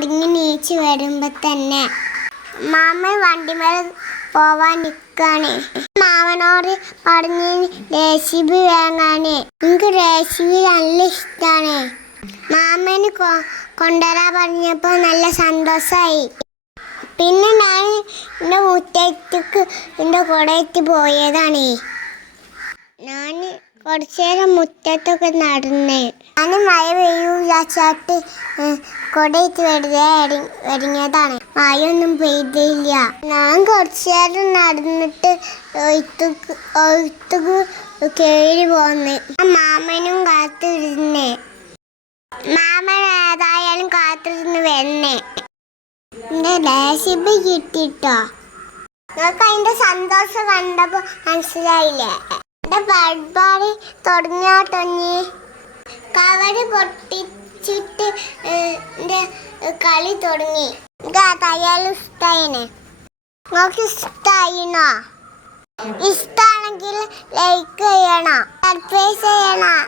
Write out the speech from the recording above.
ഉറങ്ങി നീച്ച് വരുമ്പോ തന്നെ മാമ വണ്ടിമേൽ പോവാൻ നിക്കാണ്. മാമനോട് പറഞ്ഞ് രേസിപ്പി വാങ്ങാന്. എനിക്ക് രേസിപ്പി നല്ല ഇഷ്ടാണ്. മാമന് കൊണ്ടുവരാൻ പറഞ്ഞപ്പോ നല്ല സന്തോഷായി. പിന്നെ ഞാൻ എൻ്റെ മുറ്റത്തേക്ക് എൻ്റെ കുടയിട്ട് പോയതാണ്. ഞാൻ കുറച്ചു നേരം മുറ്റത്തൊക്കെ നടന്നേ. ഞാൻ മഴ പെയ്യൂലാച്ചാട്ട് കുടയിട്ട് വെറുതെ ഇറങ്ങിയതാണ്. മഴയൊന്നും പെയ്തില്ല. ഞാൻ കുറച്ചു നേരം നടന്നിട്ട് ഒഴുത്തുക്ക് കയറി പോന്ന്. മാമനും കാത്തിരുന്നേ. മാമൻ ഏതായാലും കാത്തിരുന്ന് വന്നേ. എൻ്റെ റെസിപ്പി കിട്ടിട്ടോ. നിങ്ങൾക്ക് അതിൻ്റെ സന്തോഷം കണ്ടപ്പോൾ മനസ്സിലായില്ലേ? എൻ്റെ പരിപാടി തുടങ്ങിയോട്ടൊഞ്ഞി കവര് പൊട്ടിച്ചിട്ട് എൻ്റെ കളി തുടങ്ങി. എനിക്ക് അതായാലും ഇഷ്ടമായിനെ. നിങ്ങൾക്ക് ഇഷ്ടമായിനോ? ഇഷ്ടമാണെങ്കിൽ ലൈക്ക് ചെയ്യണം, സബ്സ്ക്രൈബ് ചെയ്യണം.